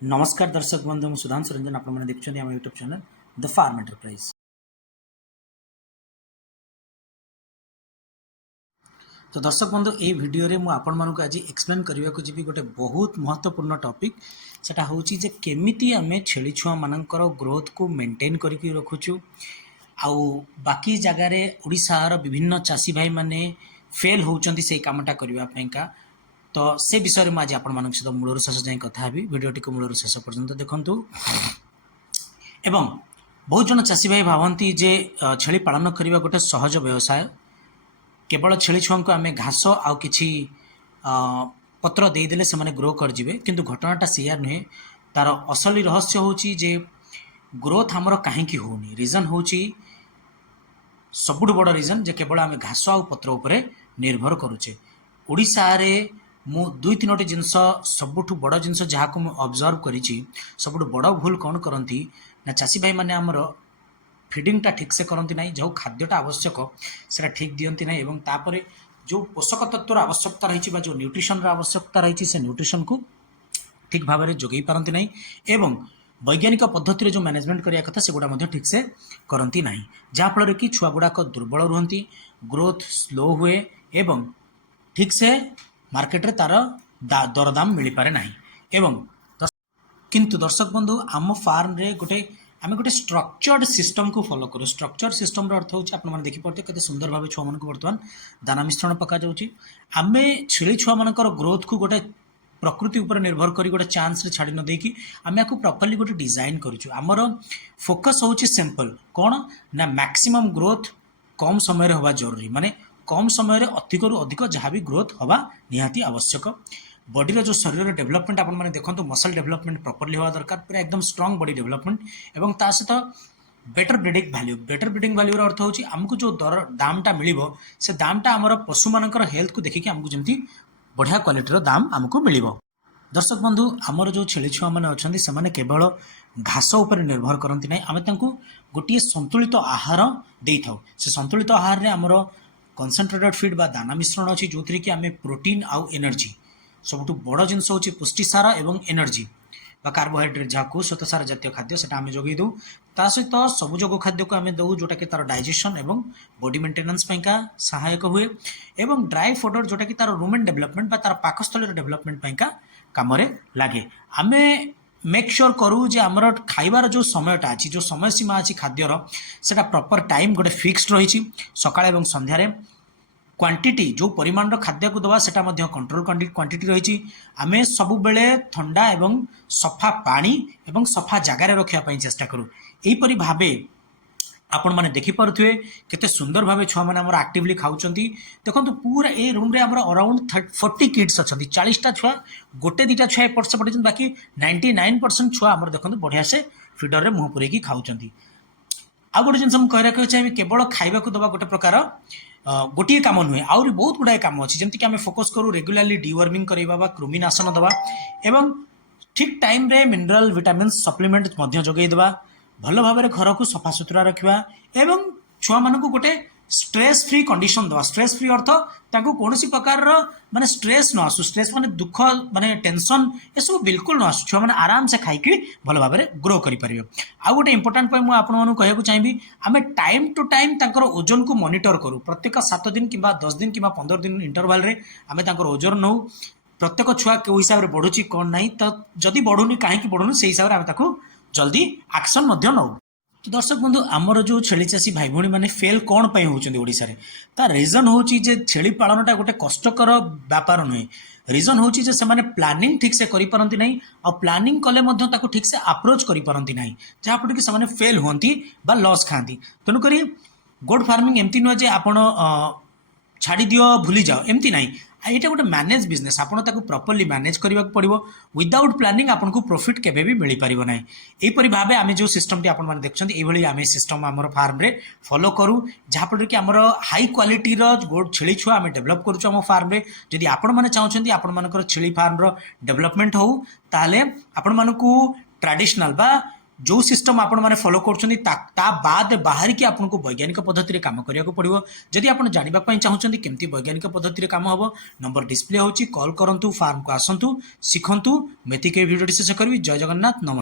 नमस्कार दर्शक बंधु सुधांशु रंजन आपने देखते आम YouTube channel the farm enterprise. तो दर्शक बंधु ये वीडियो रे मु आपण मानक आज एक्सप्लेन करने को जी गोटे बहुत महत्वपूर्ण टॉपिक सेटा होची जे केमिति आमे छेली छुआ मानकर ग्रोथ को मेंटेन करके रखुछु आउ बाकी जगार ओडिशार विभिन्न चाषी भाई माने फेल होउचंती से कामटा करबा पयका। तो से विषय में आज आपण मानक सहित मूलर शेष जाए कथा हेबी वीडियोटी को मूलर शेष पर्यंत देखंतु। एवं बहुत जन चाषी भाई भावती जे छेली पालन करने गोटे सहज व्यवसाय केवल छेली छुआ को आम घास आउ कि पत्र देदेले से ग्रो करजिवे किंतु घटनाटा सेया नुहे। तार असली रहस्य होची जे ग्रोथ आमर कहीं होनी रीजन होची सबुठ बड़ रीजन जे केवल आम घास आउ पत्र उपरे निर्भर करुचे। ओडिशा रे मु दुई तीनोटी जिनस सबुठ बड़ जिनस जहाँ को ऑब्जर्व करिछि सबुठ बड़ भूल कौन करती ना चाषी भाई माने आमर फिडिंगटा ठीक से करती ना जो खाद्यटा आवश्यक से ठीक दियंती ना एवं तापरे जो पोषक तत्वर आवश्यकता रही जो न्यूट्रिशन आवश्यकता रही से न्यूट्रिशन को ठीक भाव में जोगई पारती ना एवं वैज्ञानिक पद्धति जो मैनेजमेंट करिया कथा से गुड़ा ठीक से करती ना जहाँफल कि छुआ गुड़ाक दुर्बल रुहति ग्रोथ स्लो हुए एवं ठीक से मार्केट रे तार दरदाम मिल पारे ना एवं किंतु दर्शक बंधु आम फार्म रे गोटे आम गोटे स्ट्रक्चर्ड सिस्टम को फॉलो करूँ। स्ट्रक्चर सिस्टम अर्थ होची आपन माने देखि पड़ते केते सुंदर भाव छुआ मानक वर्तमान दाना मिश्रण पका जाउची। आमे छेली छुआ मानकर ग्रोथ को गोटे प्रकृति उपर निर्भर करी गोटे चांस रे छाड़ी न देकी आमे आकु प्रॉपर्ली गोटे डिजाइन करूछु। हमर फोकस होची सिंपल कोन ना मैक्सिमम ग्रोथ कम समय रे होबा जरूरी माने कम समय रे अधिक रु अधिक जहाँ भी ग्रोथ हवा निहाती आवश्यक। बॉडी रो जो शरीर डेवलपमेंट आपण माने देखंतु मसल डेवलपमेंट प्रॉपर्ली होवा दरकार पूरा एकदम स्ट्रांग बॉडी डेवलपमेंट एवं ता सहित बेटर ब्रीडिंग वैल्यू रो अर्थ होची हमकु जो दामटा मिलिबो से दामटा हमर पशु मानकर हेल्थ को देखिकि हमकु जेमती बढ़िया क्वालिटी रो दाम हमकु मिलिबो। दर्शक बंधु आमर जो छेली छुआ माने अछंती से माने केवल घास उपर निर्भर करंती नै आमे तांकु गोटिए संतुलित आहार देई थाउ। से संतुलित आहार रे हमर कनसेंट्रेटेड फीड बा दाना मिश्रण अच्छी जो थी कि आम प्रोटीन आउ एनर्जी सबुठ बड़ जिनस हूँ पुष्टिसार एवं एनर्जी बा कार्बोहाइड्रेट जहाँ को श्वेतसार जातीय खाद्य से आम जोगे दू ता सहित सबुजोग खाद्य को आम दू जोटा कि तार डाइजेशन एवं बॉडी मेंटेनेंस का सहायक हुए एवं ड्राई फोडर जोटा कि तार रूम एंड डेवलपमेंट बा तार पाकस्थल डेवलपमेंट का काम लागे। आम मेक श्योर करूँ जे आमर खाइबार जो समयटा अच्छी जो समय सीमा अच्छी खाद्यर सेटा प्रॉपर टाइम गोटे फिक्स्ड रही सकाळ एवं संध्यारे क्वांटिटी जो परिमाण खाद्य को दवा सेटा मध्य कंट्रोल क्वांटिटी रही आमे सब बेले ठंडा एवं सफा पानी एवं सफा जगार रखा चेष्टा करूँ। यहीपरि भावे आपण मैंने देखिपे केते सुंदर भाव छुआ मैंने एक्टिवली खाऊंट देखो पूरा ए रूम रे हमर अराउंड 40 किड्स अच्छा 40टा छुआ गोटे दीटा छुआ एपट सेपट बाकी 99% छुआ आमर देखो बढ़िया से फीडर रे मुँह पुरेकी खाऊंट। आउ गोटे जिन कहना चाहिए केवल खाइबा को दवा गोटे प्रकार गोटे कम नुहे आहरी बहुत गुड़ाए कम अच्छी जमीक आम फोकस करूँ रेगुलाली डिवर्मिंग करवा कृमिनाशन दवा एवं ठीक टाइम रे मिनरल विटामिन सप्लीमेंट जोगे देवा भल भाव घर को सफा सुतरा रखा एवं छुआ मान गोटे स्ट्रेस फ्री कंडीशन दवा। स्ट्रेस फ्री अर्थ ताको कौन प्रकार माने स्ट्रेस न आसू स्ट्रेस माने दुख माने टेंशन ये सब बिल्कुल न आसू छुआ मैंने आराम से खाई भल भाव में ग्रो करें। आउ गोटे इंपोर्टाट पॉइंट मुझे कहूँ चाहिए आम टाइम टू टाइम ओजन को मॉनिटर करूँ प्रत्येक 7 दिन कि 10 दिन कि 15 दिन इंटरवाल रे आम ओजन नौ प्रत्येक छुआ क्यों हिसाब से बढ़ुची कौन ना तो जदि बढ़ुनी कहीं बढ़ुनी से हिसाब से आम जल्दी एक्शन नौ। तो दर्शक बंधु आमर जो छेली चाषी भाई भाई मैंने फेल कौन पाई होउछंती ओडिसा रे ता रीजन होची जे छेली पालनटा गोटे कष्टकर व्यापार नुहे। रीजन होची जे से प्लानिंग ठीक से करि परंती नहीं और प्लानिंग कले मध्य ताको ठीक से अप्रोच करि परंती नहीं जहाँ पर कि से फेल होती बा लॉस खाती। तेणुक गोट फार्मिंग एमती नुहे जे आपण छाड़ी दियो भूली जाओ एमती नहीं यहाँ गोटे मैनेज बिजनेस आपड़ ताको प्रॉपर्ली मैनेज करने को पड़ो विदाउट प्लानिंग आपन को प्रॉफिट केबे भी मिल पारिबो नाही। एहीपरि भाबे आमे जो सिस्टम टी आपन माने देखछन्ती एभली आमे सिस्टम हमर फार्म रे फॉलो करू जहाँ पर कि हमर हाई क्वालिटी रो गोट छेली छुआ आमे डेवलप करूछु हम फार्म रे। जदि आपन माने चाहछन्ती आपन मानकर छेली फार्म रो डेवलपमेंट हो ताले आपन मानकू ट्रेडिशनल बा जो सिस्टम आपण माने फॉलो करछन्ती ता बाद बाहर की आपनको वैज्ञानिक पद्धति रे काम करिया को पड़िबो। जदि आपण जानिबा पई चाहुचन्ती केमती वैज्ञानिक पद्धति रे काम हबो, नंबर डिस्प्ले होची, कॉल करंतु, फार्म को आसंतु, सिखंतु। मेथि के वीडियो शेष करबी। जय जगन्नाथ। नमस्कार।